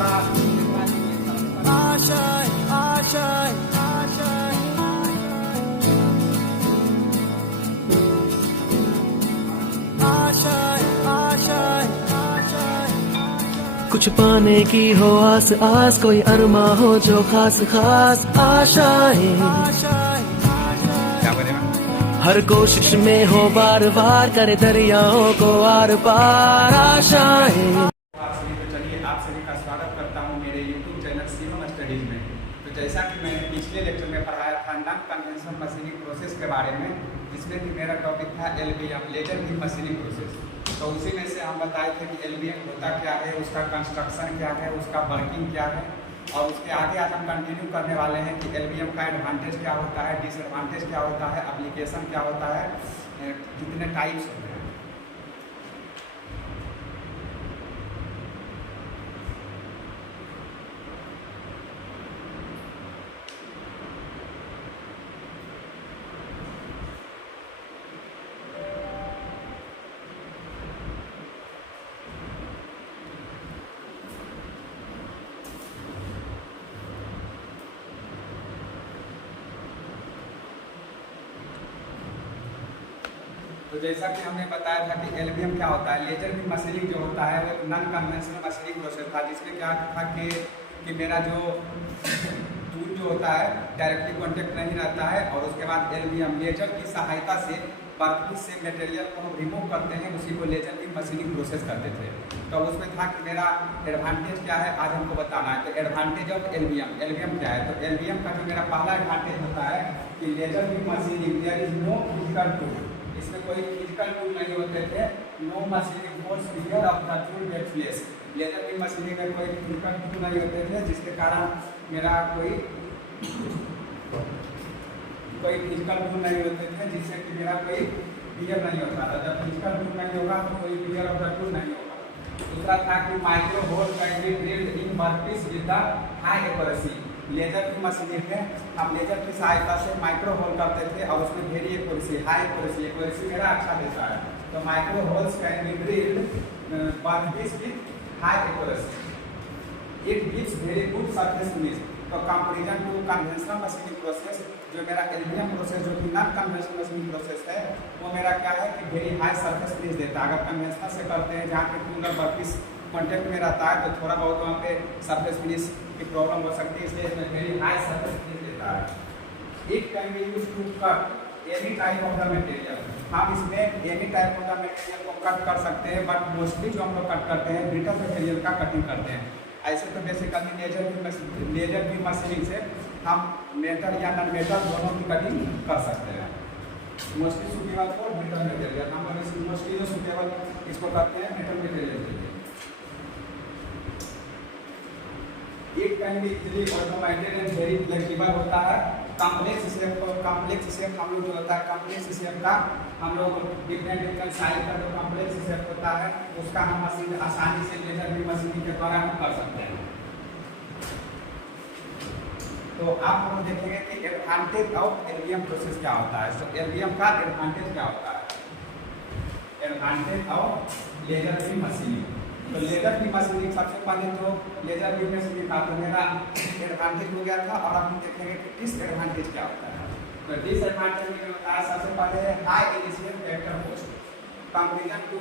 सा आशाएं आशाएं आशाएं आशाएं आशाएं आशाएं कुछ पाने की हो आस आस, कोई अरमा हो जो खास खास। आशाएं आशाएं क्या करेगा। हर कोशिश में हो बार बार, करे दरियाओं को आर पार। आशाएं आप सभी को चलिए आप सभी का स्वागत करता हूं मेरे YouTube चैनल शिवम स्टडीज में। तो जैसा कि मैंने पिछले लेक्चर में पढ़ाया था नॉन कन्वेंशनल मशीनिंग प्रोसेस के बारे में, जिसमें कि मेरा टॉपिक था LBM laser beam machining process. तो उसी में से हम बताए थे कि LBM होता क्या है, उसका कंस्ट्रक्शन क्या है, उसका वर्किंग क्या है, और उसके आगे आज हम कंटिन्यू करने वाले हैं कि LBM का एडवांटेज क्या होता है, डिसएडवांटेज क्या होता है, एप्लीकेशन क्या होता है, कितने टाइप्स होते हैं। तो जैसा कि हमने बताया था कि LBM क्या होता है, लेजर बीम मशीनिंग जो होता है वो एक नॉन कन्वेंशनल मशीनिंग प्रोसेस था, जिसमें क्या था कि मेरा जो टूल जो होता है डायरेक्टली कॉन्टेक्ट नहीं रहता है, और उसके बाद LBM लेजर की सहायता से वर्कपीस से मटेरियल को हम रिमूव करते हैं, उसी को लेजर बीम मशीनिंग प्रोसेस करते थे। तो उसमें था कि मेरा एडवांटेज क्या है आज हमको बताना है। तो एडवांटेज ऑफ LBM क्या है, तो LBM का जो मेरा पहला एडवांटेज होता है कि laser beam machining there is no physical tool, इसमें कोई फिजिकल टूल नहीं होते थे। No machining force here of the tool get place, laser beam machining में कोई फिजिकल टूल नहीं होते थे, जिसके कारण मेरा कोई फिजिकल टूल नहीं होते थे, जिससे कि मेरा कोई बियर नहीं होता था। जब फिजिकल टूल नहीं होगा तो कोई बियर ऑफ द टूल नहीं होगा। दूसरा था कि micro hole can be drilled in workpiece with the high accuracy. Laser की मशीनिंग में हम लेजर की सहायता से माइक्रो होल करते थे, और उसमें वेरी एक्यूरेसी हाई एक्यूरेसी मेरा अच्छा देता है। तो micro holes can be drilled workpiece with high accuracy, it gives very good surface finish. तो comparison to conventional machining process, जो मेरा LBM प्रोसेस जो कि नॉन कन्वेंशनल मशीनिंग प्रोसेस है, वो मेरा क्या है कि वेरी हाई सरफेस फिनिश देता है। अगर कन्वेंशनल से करते हैं जहाँ पे टूल और वर्कपीस कॉन्टेक्ट में रहता है, तो थोड़ा बहुत वहाँ पे सरफेस फिनिश की प्रॉब्लम हो सकती है, इसलिए इसमें वेरी हाई सरफेस फिनिश देता है। It can be used to cut any type of the material, हम इसमें any type of the material को कट कर सकते हैं, बट मोस्टली जो हम लोग कट करते हैं ब्रिटल मटेरियल का कटिंग करते हैं। ऐसे तो बेसिकली लेजर बीम मशीनिंग से हम मेटल या नॉन मेटल दोनों की कटिंग कर सकते हैं। Mostly suitable for metal material, हम लोग मोस्टली जो सुटेबल इसको करते हैं मेटल मटेरियल के लिए। It can be easily automated and very flexible होता है। कॉम्प्लेक्स शेप हम लोग जो होता है कॉम्प्लेक्स शेप का हम लोग डिफरेंट साइज का जो कॉम्प्लेक्स शेप होता है उसका हम मशीन आसानी से लेजर बीम मशीनिंग के द्वारा हम कर सकते हैं। तो आप लोग देखेंगे कि एडवांटेज ऑफ LBM प्रोसेस क्या होता है। तो LBM का एडवांटेज क्या होता है, advantage of laser beam machining. तो लेजर बीम मशीनिंग सबसे पहले तो लेजर बीम मशीनिंग का तो मेरा एडवांटेज हो गया था, और अब हम देखेंगे कि डिसएडवांटेज क्या होता है। तो डिसएडवांटेज में होता है सबसे पहले high initial factor cost. Comparison to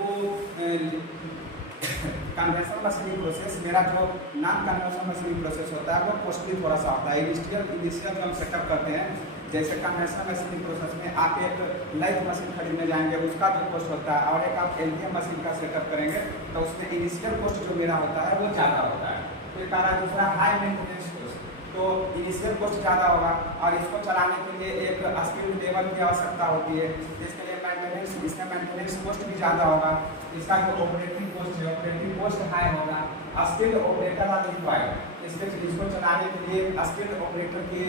conventional machining process, मेरा जो नॉन कन्वेंशनल मशीनिंग प्रोसेस होता है वो कॉस्टली थोड़ा सा होता है। इनिशियल जो हम सेटअप करते हैं, जैसे कन्वेंशनल मशीनिंग प्रोसेस में आप एक लाइट मशीन खरीदने जाएंगे उसका जो कॉस्ट होता है, और एक आप LBM मशीन का सेटअप करेंगे तो उसमें इनिशियल कॉस्ट जो मेरा होता है वो ज़्यादा होता है। तो एक कारण दूसरा हाई मेंटेनेंस कॉस्ट, तो इनिशियल कॉस्ट ज़्यादा होगा, और इसको चलाने के लिए एक स्किल लेवल की आवश्यकता होती है, जिसके लिए इसका मेंटेनेंस कॉस्ट भी ज़्यादा होगा। इसका जो ऑपरेटिंग कॉस्ट हाई होगा। स्किल्ड ऑपरेटर आर रिक्वायर्ड, इसको चलाने के लिए स्किल्ड ऑपरेटर की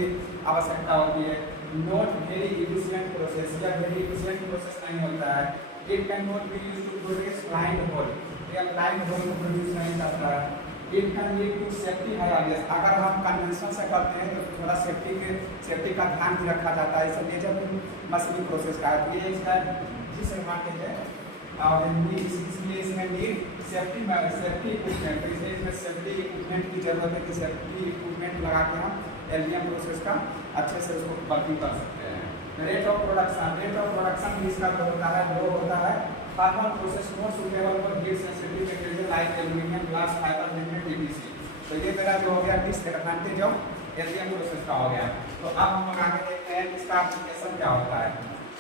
आवश्यकता होती है। नॉट वेरी इफिशिएंट प्रोसेस, या वेरी इफिशिएंट प्रोसेस नहीं होता है। It can not be used to produce blind hole, या ब्लाइंड होल को प्रोड्यूस नहीं करता है। It can lead to safety हाइजेस, अगर हम कन्वेंशनल से करते हैं तो थोड़ा सेफ्टी का ध्यान भी रखा जाता है। इसे लेजर बीम मशीनिंग प्रोसेस का है, ये इसका डिसएडवांटेज है। और इसलिए इसमें नीड सेफ्टी इक्विपमेंट, इसलिए इसमें सेफ्टी इक्विपमेंट की जरूरत है कि सेफ्टी इक्विपमेंट लगा के हम एलबीएम प्रोसेस का अच्छे से उसको वर्किंग कर सकते हैं। रेट ऑफ प्रोडक्शन भी इसका जो होता है लो होता है। Farmer process more suitable for heat sensitive material like aluminium, glass, fibre, magnet, PVC. तो ये मेरा जो हो गया डिसएडवांटेज ऑफ एलबीएम प्रोसेस का हो गया। तो अब हम लोग आगे देखते हैं इसका एप्लीकेशन क्या होता है।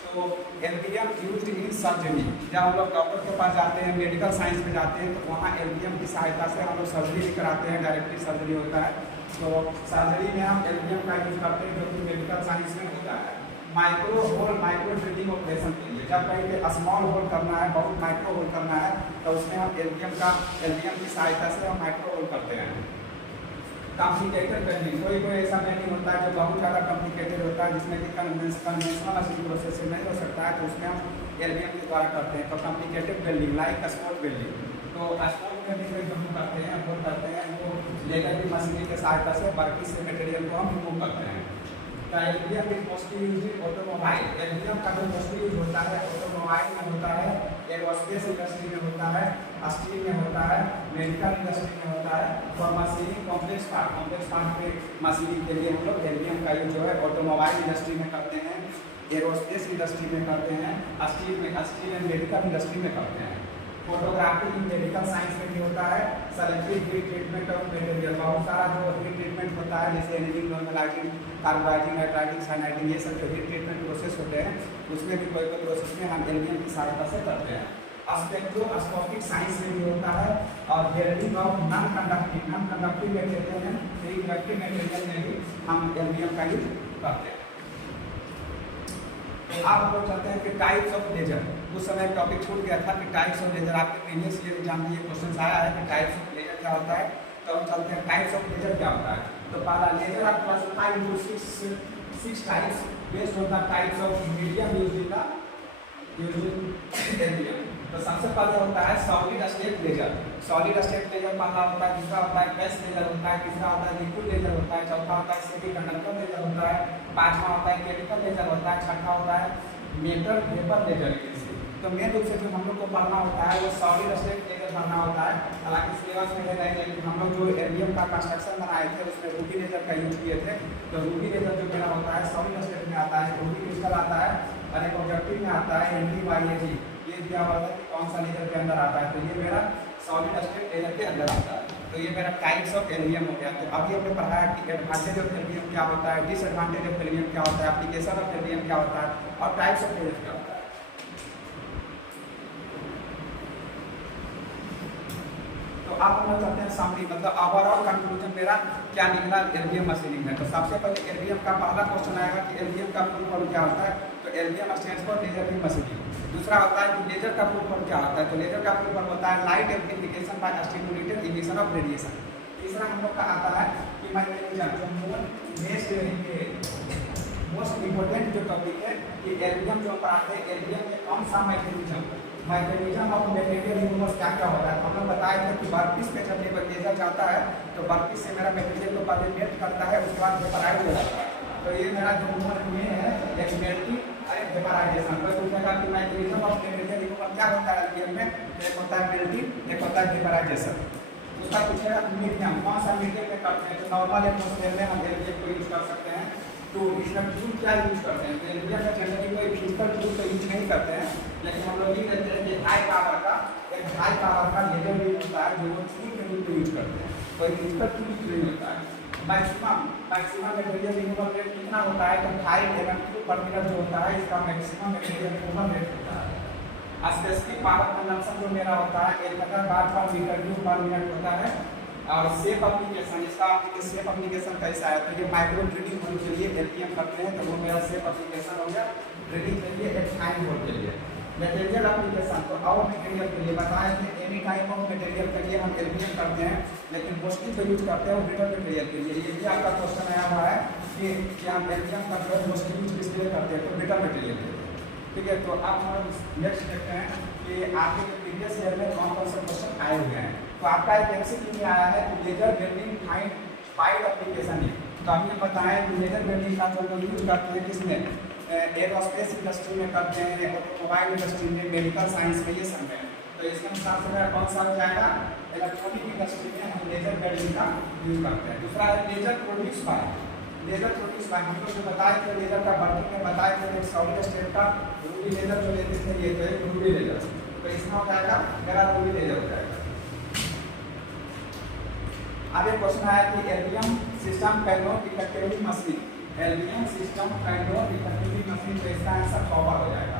तो एलबीएम यूज्ड इन सर्जरी, जब हम लोग डॉक्टर के पास जाते हैं, मेडिकल साइंस में जाते हैं, तो वहाँ एलबीएम की सहायता से हम लोग सर्जरी भी कराते हैं, डायरेक्टली सर्जरी होता है। तो सर्जरी में हम एलबीएम का यूज करते हैं, जो कि मेडिकल साइंस में होता है। Micro hole, micro drilling operation के लिए, जब कहीं पे स्मॉल होल करना है, बहुत माइक्रो होल करना है, तो उसमें हम एलबीएम की सहायता से हम माइक्रो होल करते हैं। कॉम्प्लिकेटेड बेंडिंग, कोई ऐसा बेंडिंग होता है जो बहुत ज़्यादा कॉम्प्लिकेटेड होता है, जिसमें कि कन्वेंशनल मशीन प्रोसेस से नहीं हो सकता है, तो उसमें हम एलबीएम के द्वारा करते हैं। तो complicated bending like sport bending, तो स्पोर्ट बेंडिंग में जो हम करते हैं वो लेजर की मशीन की सहायता से बाकी से मटेरियल को हम रिमूव करते हैं। LBM is mostly used in automobile, LBM का जो मोस्टली यूज होता है ऑटोमोबाइल में होता है, एरोस्पेस इंडस्ट्री में होता है, स्टील में होता है, मेडिकल इंडस्ट्री में होता है, और मशीनिंग कॉम्प्लेक्स पार्ट के मशीनिंग के लिए हम लोग एलबीएम का यूज जो है ऑटोमोबाइल इंडस्ट्री में करते हैं, एरोस्पेस इंडस्ट्री में करते हैं, स्टील एंड मेडिकल इंडस्ट्री में करते हैं। फोटोग्राफी इन मेडिकल साइंस में भी होता है। Selective heat treatment of material, बहुत सारा जो हीट ट्रीटमेंट होता है, जैसे एनजिंग, नॉर्मलाइजिंग, कार्बोलाइजिंग, नाइट्राइजिंग, साइनाइजिंग, ये सब जो हीट ट्रीटमेंट प्रोसेस होते हैं, उसमें भी कोई प्रोसेस में हम एलबीएम की सहायता से करते हैं। स्पेक्ट्रोस्कोपिक साइंस में भी होता है, और welding of non conductive material में, रिएक्टिव मटेरियल में भी हम एलबीएम का यूज करते हैं। आप लोग चाहते हैं कि टाइप्स ऑफ लेजर, उस समय टॉपिक छूट गया था कि टाइप्स ऑफ लेजर, आपके प्रीवियस ईयर एग्जाम में ये क्वेश्चन आया है कि टाइप्स ऑफ लेजर क्या होता है। तो हम चलते हैं टाइप्स ऑफ लेजर क्या होता है। तो पहला लेजर आप classify into six types based on the types of medium used in LBM. तो सबसे पहले होता है solid state laser. Solid state laser पहला होता है, दूसरा होता है गैस लेजर होता है, तीसरा होता है लिक्विड लेजर होता है, चौथा होता है सेमीकंडक्टर लेजर होता है, पांचवा होता है केमिकल लेजर होता है, छठा होता है मेटल वेपर लेजर। तो मेन रूप से जो हम लोग को पढ़ना होता है वो सॉलिड स्टेट लेजर पढ़ना होता है। हालांकि सिलेबस में नहीं, लेकिन हम लोग जो एलबीएम का कंस्ट्रक्शन बनाए थे उसमें रूबी लेजर का यूज किए थे। तो रूबी लेजर जो मेरा होता है सॉलिड स्टेट में आता है, रूबी क्रिस्टल आता है, और एक ऑब्जेक्टिव में आता है NdYAG, ये दिया हुआ है कि कौन सा लेजर के अंदर आता है। तो ये मेरा सॉलिड स्टेट लेजर के अंदर आता है। तो ये मेरा टाइप्स ऑफ एलबीएम हो गया। तो अभी हमने पढ़ा है कि एडवांटेज ऑफ एलबीएम क्या होता है, डिसएडवांटेज ऑफ एलबीएम क्या होता है, एप्लीकेशन ऑफ एलबीएम क्या होता है, और टाइप्स ऑफ लेजर क्या होता है। तो अब हम लोग चलते हैं समरी, मतलब ओवरऑल कंक्लूजन मेरा क्या निकला एलबीएम मशीनिंग में। तो सबसे पहले एलबीएम का पहला क्वेश्चन आएगा कि एलबीएम का फुल फॉर्म क्या होता है। तो LBM stands for laser beam machining. दूसरा होता है कि लेजर का फुल फॉर्म क्या होता है। तो लेजर का फुल फॉर्म होता है light amplification by stimulated emission of radiation. तीसरा हम लोग का आता है कि मोस्ट इंपोर्टेंट जो टॉपिक है कि एलबीएम जो पढ़ाते हैं, एलबीएम में कौन सा मैकेनिज्म ऑफ मटेरियल रिमूवल क्या क्या होता है। हम लोग बताए थे कि वर्कपीस पे जब लेजर जाता है तो वर्कपीस से मेरा मटेरियल को पहले मेल्ट करता है, उसके बाद वेपराइज हो जाता है। तो ये मेरा जो ये है एक मेल्टिंग और एक वेपराइजेशन। तो पूछेगा कि मैकेनिज्म ऑफ मटेरियल रिमूवल क्या होता है एलबीएम में। एक होता है मेल्टिंग, एक होता है वेपराइजेशन। उसका पूछेगा मीडियम कौन सा मीडियम में करते हैं। तो नॉर्मल एटमॉस्फेयर में हम एलबीएम को यूज कर सकते हैं। तो इसमें टूल क्या यूज करते हैं। तो एलबीएम में जनरली कोई फिजिकल टूल तो यूज नहीं करते हैं, लेकिन हम लोग ये कहते हैं कि हाई पावर का लेजर यूज होता है जो वो टूल के रूप में यूज करते हैं। कोई फिजिकल टूल नहीं होता है। मैक्सिमम मटेरियल रिमूवल रेट कितना होता है। तो 5 Nm पर मिनट जो होता है इसका मैक्सिमम मटेरियल रिमूवल रेट होता है। स्पेसिफिक पावर कंजम्पशन जो मेरा होता है 1000 बार पर मीटर क्यूब पर मिनट होता है। और सेफ एप्लीकेशन, इसका सेफ एप्लीकेशन कैसा है। तो ये माइक्रो ड्रिलिंग होल के लिए एलबीएम करते हैं, तो वो मेरा सेफ एप्लीकेशन हो गया। ड्रिलिंग के लिए एक फाइन होल के लिए मटेरियल एप्लीकेशन। तो और मटेरियल के लिए बताएं कि एनी टाइप ऑफ मटेरियल के लिए हम एलबीएम करते हैं, लेकिन मोस्टली तो यूज करते हैं वो ब्रिटल मटेरियल के लिए। ये भी आपका क्वेश्चन आया हुआ है कि क्या हम एलबीएम करते हैं मोस्टली यूज किस लिए करते हैं। तो ब्रिटल मटेरियल के लिए, ठीक है। तो अब हम नेक्स्ट देखते हैं कि आपके प्रीवियस ईयर में कौन कौन से क्वेश्चन आए हुए हैं। तो आपका एक एमसीक्यू में आया है कि लेजर वेल्डिंग फाइंड एप्लीकेशन है। तो हमने बताया कि लेजर वेल्डिंग का जो लोग यूज करते हैं किसमें, एरोस्पेस इंडस्ट्री में करते हैं, ऑटोमोबाइल इंडस्ट्री में, मेडिकल साइंस में, ये सब में। तो इसके अनुसार से मेरा कौन सा हो जाएगा, इलेक्ट्रॉनिक इंडस्ट्री में हम लेजर वेल्डिंग का यूज करते हैं। दूसरा है laser produce by, laser produce by हम लोग जो बताए थे लेजर का वर्किंग में बताए थे, एक सॉलिड स्टेट का रूबी लेजर जो लेते थे ये तो एक रूबी लेजर, तो इसमें हो जाएगा मेरा रूबी लेजर हो जाएगा। आगे क्वेश्चन आया कि LBM system can not effectively machine, LBM system can not effectively machine, तो इसका आंसर कॉपर हो जाएगा।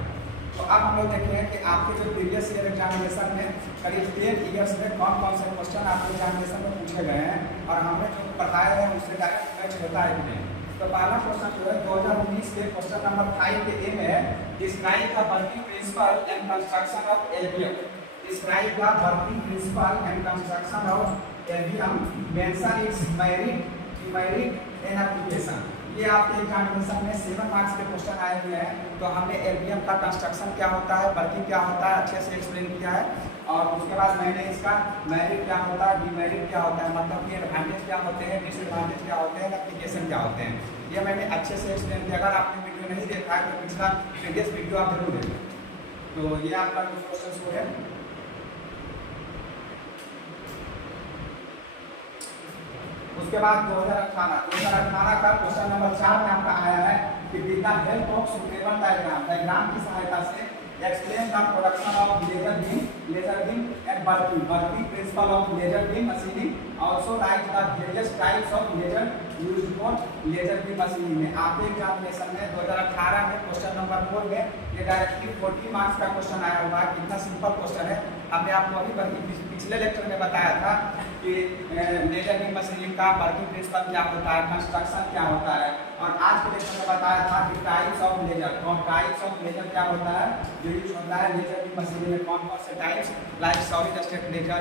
तो अब हम लोग देखेंगे कि आपके जो प्रीवियस ईयर एग्जामिनेशन में करीब 10 ईयर्स में कौन कौन से क्वेश्चन आपके एग्जामिनेशन में पूछे गए हैं और हमने जो बताए हैं उससे डायरेक्ट मैच होता है कि नहीं। तो पहला क्वेश्चन जो है 2019 के क्वेश्चन नंबर 5 के ए में describe the working principle and construction of LBM, describe the working principle and construction of LBM, mention it's merit and application. ये आपके एग्जामिनेशन में 7 मार्क्स के क्वेश्चन आए हुए हैं। तो हमने एलबीएम का कंस्ट्रक्शन क्या होता है, वर्किंग क्या होता है अच्छे से एक्सप्लेन किया है, और उसके बाद मैंने इसका मेरिट क्या होता है, डिमेरिट क्या होता है, मतलब कि एडवांटेज क्या होते हैं, डिसएडवांटेज क्या होते हैं, एप्लीकेशन क्या होते हैं, ये मैंने अच्छे से एक्सप्लेन किया। अगर आपने वीडियो नहीं देखा है तो पिछला प्रीवियस वीडियो आप जरूर देखें। तो ये आपका कुछ क्वेश्चन है। उसके बाद 2018 का क्वेश्चन नंबर 4 में आपका आया है कि with the help of suitable diagram की सहायता से explain the production of laser beam and working principle of laser beam machining, also write the various types of laser used for laser beam machining. में आपके examination में 2018 में question number 4 में ये directly 40 marks का क्वेश्चन आया हुआ है। कितना सिंपल क्वेश्चन है, हमने आपको अभी पिछले लेक्चर में बताया था कि लेजर बीम मशीनिंग का वर्किंग प्रिंसिपल क्या होता है, कंस्ट्रक्शन क्या होता है, और आज के लेक्चर में बताया था कि टाइप्स ऑफ लेजर, कौन टाइप्स ऑफ लेजर क्या होता है जो यूज होता है लेजर बीम मशीनिंग में, कौन कौन से types like solid state laser,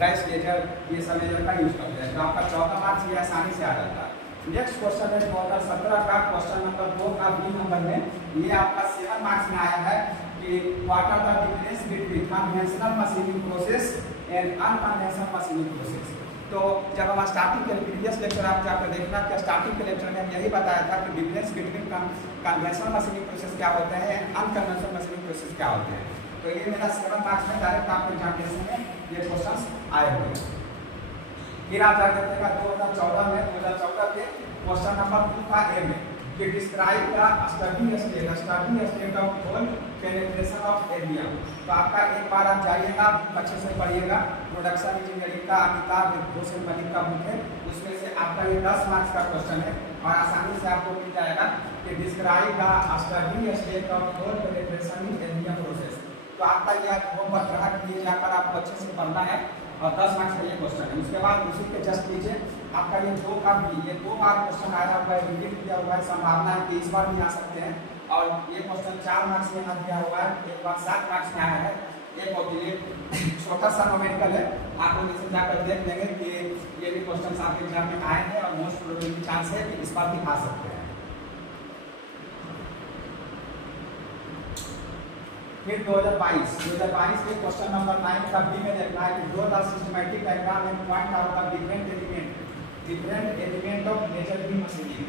gas laser, ये सब लेजर का यूज करते हैं। तो आपका 14 मार्क्स ये आसानी से आ जाता है। नेक्स्ट क्वेश्चन है 2017 का क्वेश्चन नंबर 2 का बी नंबर में, ये आपका 7 मार्क्स में आया है कि what are the difference between conventional machining process and unconventional machining process. तो जब हम स्टार्टिंग के प्रीवियस लेक्चर आप जाकर देखना कि स्टार्टिंग के लेक्चर में हम यही बताया था कि difference between conventional machining process क्या होते हैं, अनकन्वेंशनल मशीनिंग प्रोसेस क्या होते हैं। तो ये मेरा 7 मार्क्स में डायरेक्ट आपके एग्जामिनेशन में ये क्वेश्चंस आए हुए हैं। फिर आप जाकर देखिएगा 2014 के क्वेश्चन नंबर 2 का ए में कि describe the study state of hole penetration of LBM. तो आपका एक बार आप जाइएगा, अच्छे से पढ़िएगा, प्रोडक्शन इंजीनियरिंग का अमिताभ घोष मलिक का बुक है, उसमें से आपका ये 10 मार्क्स का क्वेश्चन है और आसानी से आपको मिल जाएगा कि describe the study state of hole penetration in LBM process. तो आपका यह होमवर्क रहा कि ये जाकर आपको अच्छे से पढ़ना है और 10 मार्क्स का ये क्वेश्चन है। उसके बाद उसी के जस्ट नीचे आपका ये 2 बार क्वेश्चन आया हुआ है, रिपीट किया हुआ है, संभावना है कि इस बार भी आ सकते हैं। और ये क्वेश्चन 4 मार्क्स में यहाँ दिया हुआ है, एक बार 7 मार्क्स में आया है। एक और छोटा सा नोमेरिकल है, आप लोग इसे जाकर देख लेंगे कि ये भी क्वेश्चन आपके एग्जाम में आए हैं और मोस्ट प्रोबेबली चांस है कि इस बार भी आ सकते हैं। फिर 2022 के क्वेश्चन नंबर 9 का बी में देखना है कि draw the systematic diagram and point out the different element of laser beam machining.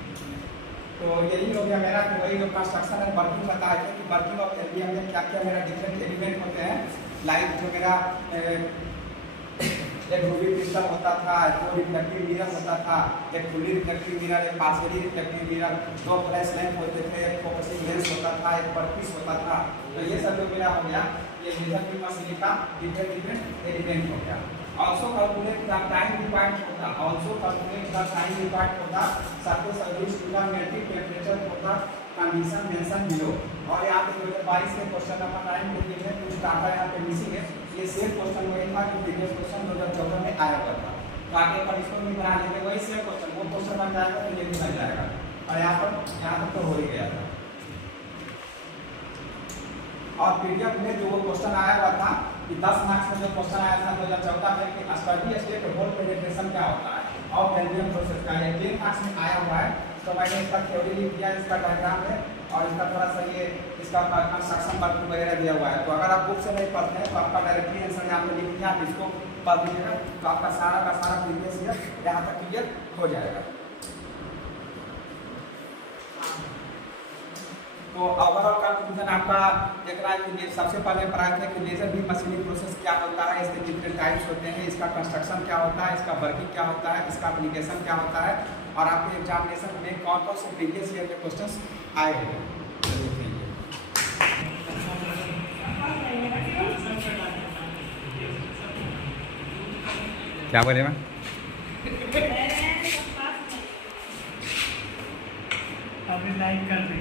तो यही हो गया मेरा कि वही जो कंस्ट्रक्शन एंड वर्किंग बताया था कि वर्किंग ऑफ एलबीएम में क्या क्या मेरा डिफरेंट एलिमेंट होते हैं, लाइक जो मेरा एक रूबी क्रिस्टल होता था, दो रिफ्लेक्टिव मिरर होता था, एक फुली रिफ्लेक्टिव मिरर, एक पार्शियली रिफ्लेक्टिव मिरर, दो फ्लैश लैंप होते थे, एक फोकसिंग लेंस होता था, एक वर्कपीस होता था। तो ये सब जो मेरा हो गया ये लेजर बीम मशीनिंग का डिफरेंट एलिमेंट हो गया। Also calculate the time required for the surface service to the melting temperature for the condition mention below. और यहाँ पे 2022 के क्वेश्चन नंबर 9 के लिए कुछ डाटा यहाँ पे मिसिंग है। ये सेम क्वेश्चन वही था जो प्रीवियस क्वेश्चन 2014 में आया हुआ था। तो आगे पर इसको भी बना लेंगे, वही सेम क्वेश्चन, वो क्वेश्चन बन जाएगा तो ये भी बन जाएगा। और यहाँ तक तो हो ही गया था। और पीडीएफ में जो वो क्वेश्चन आया हुआ था कि 10 मार्क्स में जो क्वेश्चन आया था 2014 में कि स्टडी स्टेट होल पेनिट्रेशन क्या होता है और एलबीएम प्रोसेस का, ये 10 मार्क्स में आया हुआ है। तो मैंने इसका थ्योरी लिख दिया, इसका डायग्राम है और इसका थोड़ा सा ये इसका कंस्ट्रक्शन वर्क वगैरह दिया हुआ है। तो अगर आप बुक से नहीं पढ़ते हैं तो आपका डायरेक्टली आंसर यहाँ पे लिख दिया, आप इसको पढ़ लीजिएगा तो आपका सारा का सारा प्रीवियस ईयर यहाँ तक क्लियर हो जाएगा। तो तो ओवरऑल कंक्लूजन आपका देख रहा है कि सबसे पहले पढ़ाए थे कि लेजर बीम मशीनिंग प्रोसेस क्या होता है, इसके कितने टाइप्स होते हैं, इसका कंस्ट्रक्शन क्या होता है, इसका वर्किंग क्या होता है, इसका एप्लीकेशन क्या होता है, और आपके एग्जामिनेशन में कौन कौन से प्रीवियस ईयर के क्वेश्चंस आए हैं। क्या बोले मैं अभी लाइक कर